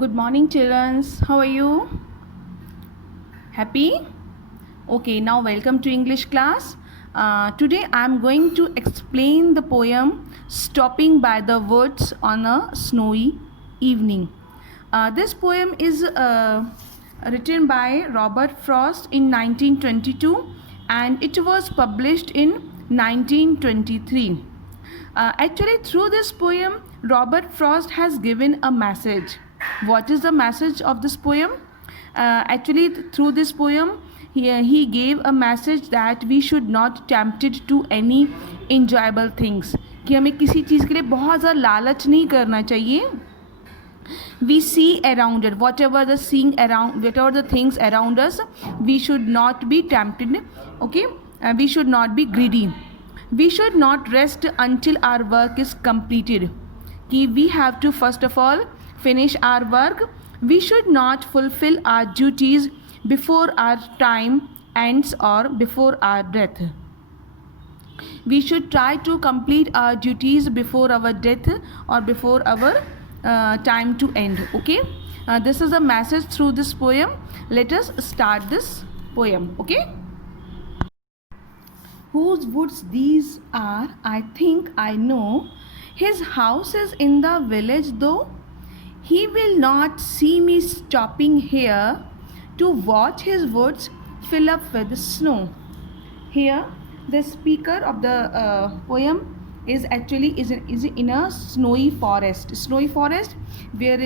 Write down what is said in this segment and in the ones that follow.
Good morning, children. How are you? Happy? Okay, now welcome to English class. Today I am going to explain the poem Stopping by the Woods on a Snowy Evening. This poem is written by Robert Frost in 1922 and it was published in 1923. Actually, through this poem, Robert Frost has given a message. What is the message of this poem? Actually, through this poem, he gave a message that we should not tempted to any enjoyable things. कि हमें किसी चीज़ के लिए बहुत ज़्यादा लालच नहीं करना चाहिए. We see around it, whatever the things around us, we should not be tempted. Okay, we should not be greedy. We should not rest until our work is completed. कि we have to first of all finish our work. We should not fulfill our duties before our time ends or before our death. We should try to complete our duties before our death or before our time to end. Okay, this is a message through this poem. Let us start this poem. Okay. Whose woods these are, I think I know. His house is in the village, though he will not see me stopping here to watch his woods fill up with snow. Here, the speaker of the poem is actually is in a snowy forest. Snowy forest where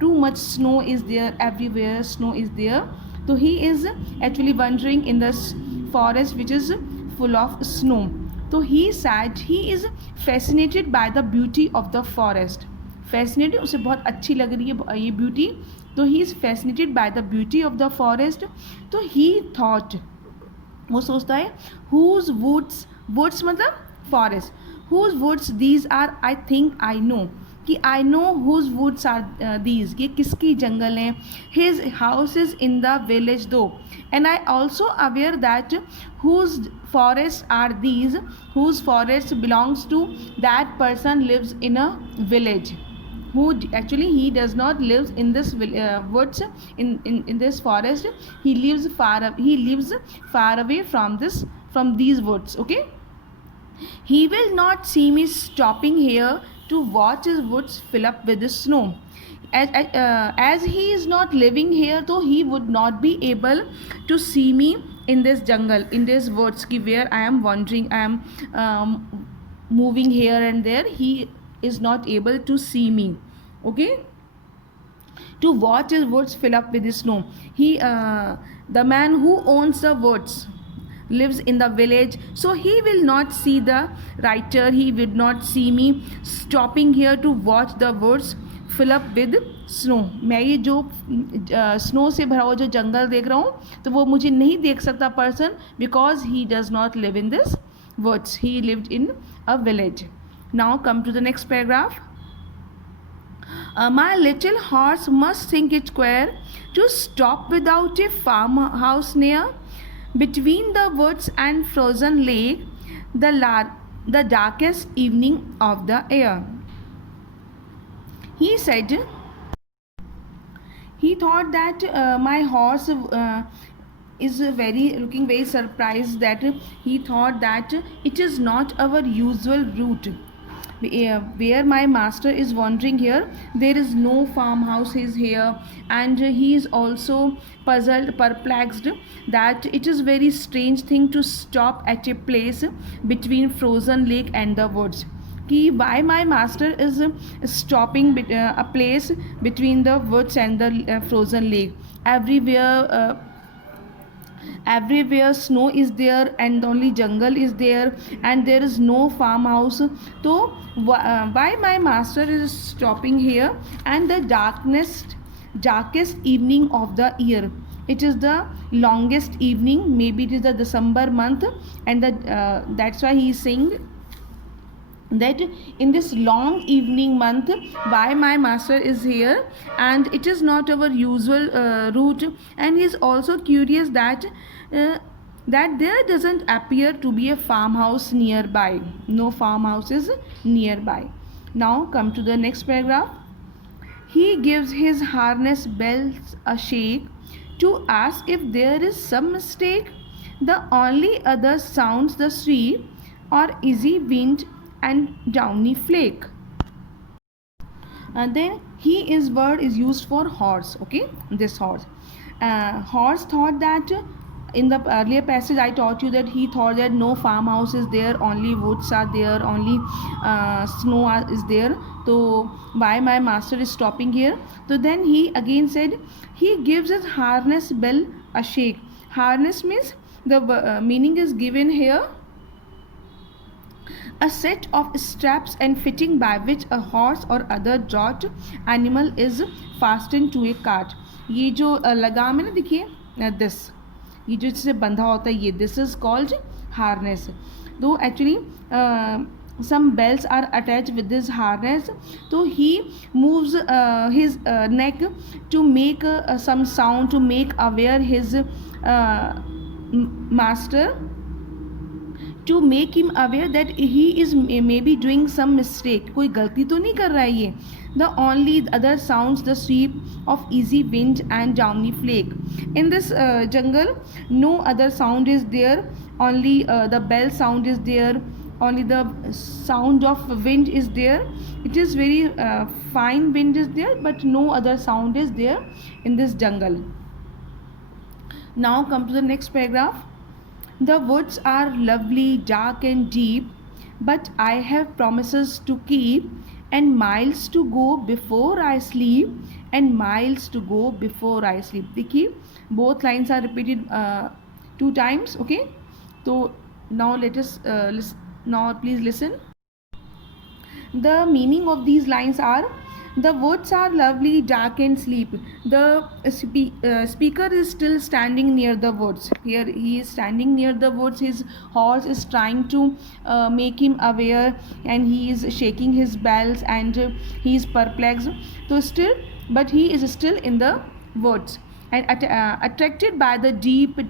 too much snow is there, everywhere snow is there. So he is actually wandering in this forest which is full of snow. So he said he is fascinated by the beauty of the forest. Fascinated, उसे बहुत अच्छी लग रही है ये beauty. तो he is fascinated by the beauty of the forest. तो he thought, वो सोचता है whose woods मतलब forest, whose woods these are, I think I know, कि I know whose woods are these, ये किसकी जंगल हैं. His house is in the village though, and I also aware that whose forests are these, whose forest belongs to that person lives in a village. Who actually he does not live in this woods, in this forest. He lives far away from these woods. Okay, he will not see me stopping here to watch his woods fill up with the snow. As he is not living here, though he would not be able to see me in this jungle, in this woods where I am wandering, I am moving here and there. He is not able to see me. Okay, to watch his woods fill up with the snow. The man who owns the woods lives in the village, so he will not see the writer, he will not see me stopping here to watch the woods fill up with snow. मैं ये जो snow से भरा हुआ जो जंगल देख रहा हूँ, तो वो मुझे नहीं देख सकता person, because he does not live in this woods, he lived in a village. Now come to the next paragraph. My little horse must think it queer to stop without a farmhouse near. Between the woods and frozen lake, the darkest evening of the year. He said, he thought that my horse is looking very surprised, that he thought that it is not our usual route. Where my master is wandering here, there is no farmhouse is here, and he is also perplexed that it is very strange thing to stop at a place between frozen lake and the woods. कि why my master is stopping a place between the woods and the frozen lake. Everywhere snow is there and only jungle is there, and there is no farmhouse. So why my master is stopping here? And the darkest evening of the year, it is the longest evening, maybe it is the December month, and that's why he is saying that in this long evening month, why my master is here, and it is not our usual route. And he is also curious that there doesn't appear to be a farmhouse nearby. No farmhouse is nearby. Now come to the next paragraph. He gives his harness bells a shake to ask if there is some mistake. The only other sounds the sweep or easy wind and downy flake. Then he is word is used for horse. Okay, this horse. Horse thought that in the earlier passage I taught you that he thought that no farmhouse is there, only woods are there, only snow is there. So why my master is stopping here? So then he again said he gives his harness bell a shake. Harness means the meaning is given here, a set of straps and fitting by which a horse or other draught animal is fastened to a cart. ये जो लगाम है ना, देखिए this, ये जो इससे बंधा होता है ये, दिस इज कॉल्ड हार्नेस. तो actually some bells are attached with this harness, so he moves his neck to make some sound, to make aware his master, to make him aware that he is maybe doing some mistake, कोई गलती तो नहीं कर रहा है ये. The only other sounds the sweep of easy wind and downy flake. In this jungle no other sound is there, only the bell sound is there, only the sound of wind is there. It is very fine wind is there, but no other sound is there in this jungle. Now come to the next paragraph. The woods are lovely, dark and deep, but I have promises to keep, and miles to go before I sleep, and miles to go before I sleep. देखिए both lines are repeated 2 times. Okay, so now let us now please listen. The meaning of these lines are: the woods are lovely, dark and sleep. The speaker is still standing near the woods. Here he is standing near the woods. His horse is trying to make him aware, and he is shaking his bells, and he is perplexed. So still, but he is still in the woods, and attracted by the deep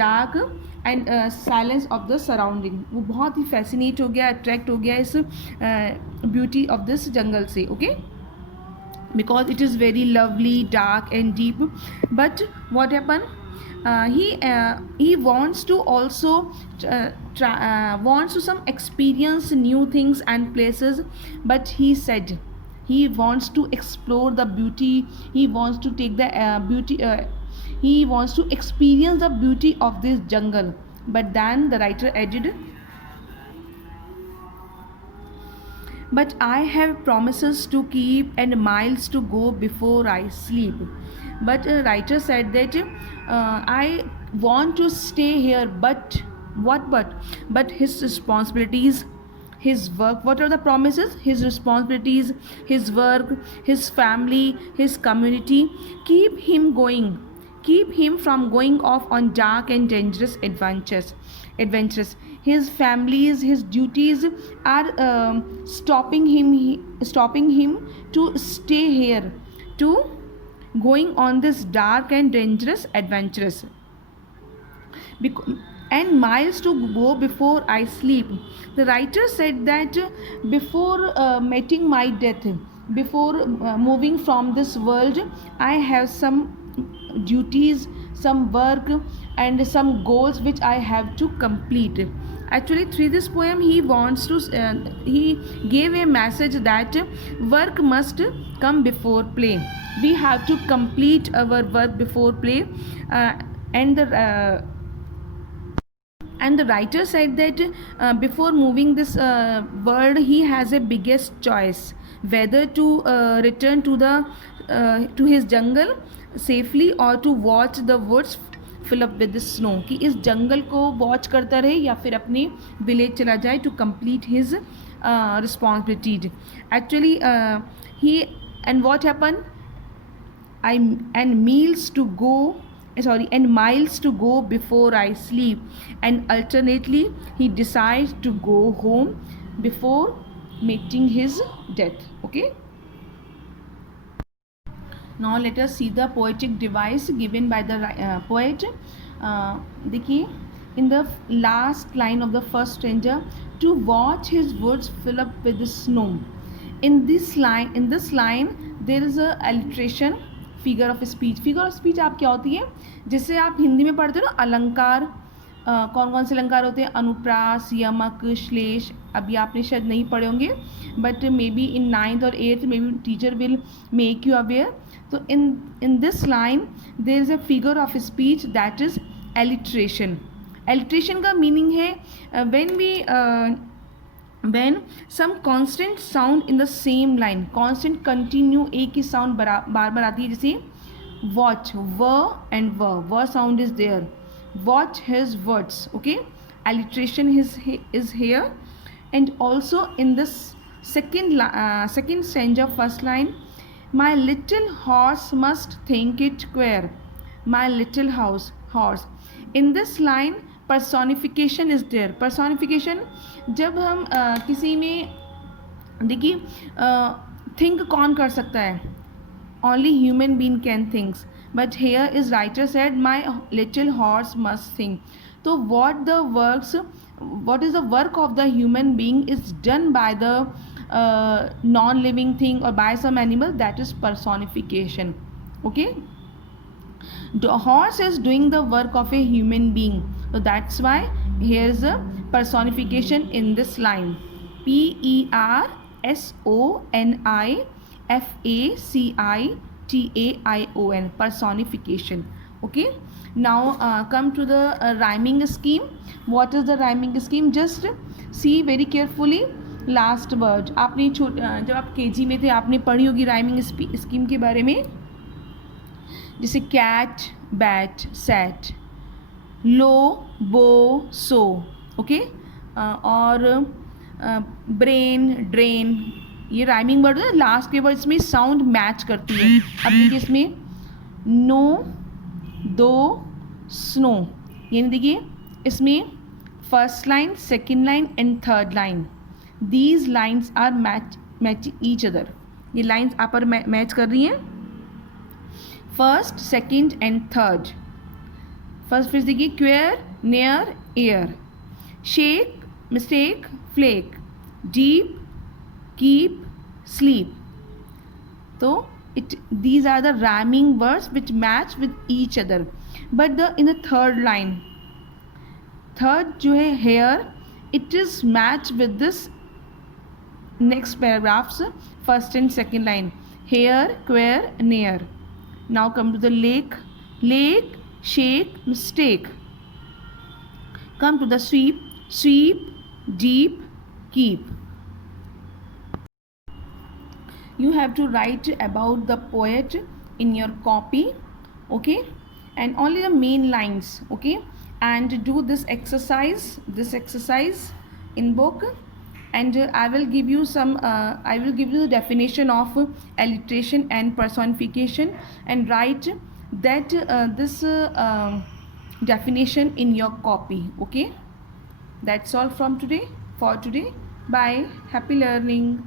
dark and silence of the surrounding. वो बहुत ही fascinate हो गया, attract हो गया इस beauty of this जंगल से. Okay, because it is very lovely, dark and deep. But what happened, he wants to also wants to some experience new things and places, but he said he wants to explore the beauty, he wants to take the beauty, he wants to experience the beauty of this jungle. But then the writer added, but I have promises to keep and miles to go before I sleep. But a writer said that I want to stay here, but what? But his responsibilities, his work. What are the promises? His responsibilities, his work, his family, his community keep him going, keep him from going off on dark and dangerous adventures. His families, his duties are stopping him to stay here, to going on this dark and dangerous adventures. And miles to go before I sleep. The writer said that before meeting my death, before moving from this world, I have some duties, some work and some goals which I have to complete. Actually through this poem he wants to he gave a message that work must come before play. We have to complete our work before play. And the writer said that before moving this world he has a biggest choice, whether to return to his jungle safely or to watch the woods fill up with the snow. कि इस जंगल को watch करता रहे या फिर अपने village चला जाए to complete his responsibilities. Actually he, and what happened, and miles to go before I sleep, and alternately he decides to go home before meeting his death. Okay, now let us see the poetic device given by the poet. देखिए in the last line of the first stanza, to watch his woods fill up with the snow. in this line there is a alliteration, figure of speech. Figure of speech आप क्या होती है, जैसे आप हिंदी में पढ़ते हो ना अलंकार, कौन कौन से अलंकार होते हैं, अनुप्रास, यमक, श्लेष. अभी आपने शायद नहीं पढ़े होंगे, but may be in 9th और 8th maybe teacher will make you aware. तो in this line there is a figure of speech that is alliteration. Alliteration का मीनिंग है when some constant sound in the same line, constant continue एक ही sound बार बार आती है, जैसे watch, v sound is there, watch his words. Okay, alliteration is here. And also in this second stanza first line, my little horse must think it queer, my little horse. In this line personification is there. personification जब हम किसी में देखिए think कौन कर सकता है, only human being can thinks, but here is writer said my little horse must think. So what is the work of the human being is done by the non-living thing or by some animal, that is personification. Okay, the horse is doing the work of a human being, so that's why here is a personification in this line. personification, personification. Okay, now come to the rhyming scheme. What is the rhyming scheme? Just see very carefully last word. आपने जब आप KG में थे आपने पढ़ी होगी rhyming scheme के बारे में, जैसे cat, bat, sat, लो, बो, सो. ओके, और ब्रेन, ड्रेन, ये राइमिंग वर्ड है. लास्ट के वर्ड्स में साउंड मैच करती है. अब देखिए इसमें नो, दो, स्नो, यानी देखिए इसमें first line, second line and third line, these lines are match each other. ये लाइन्स आप पर मैच कर रही हैं, first, second and third. First फिर देखिए queer, near, air, shake, mistake, flake, deep, keep, sleep. तो these are the rhyming words which match with each other. But in the third line, third जो है hair, it is match with this next paragraphs, first and second line, hair, queer, near. Now come to the lake, lake, shake, mistake. Come to the sweep, sweep, deep, keep. You have to write about the poet in your copy, okay, and only the main lines, okay, and do this exercise in book. And I will give you the definition of alliteration and personification, and write that this definition in your copy. Okay, that's all from today. Bye, happy learning.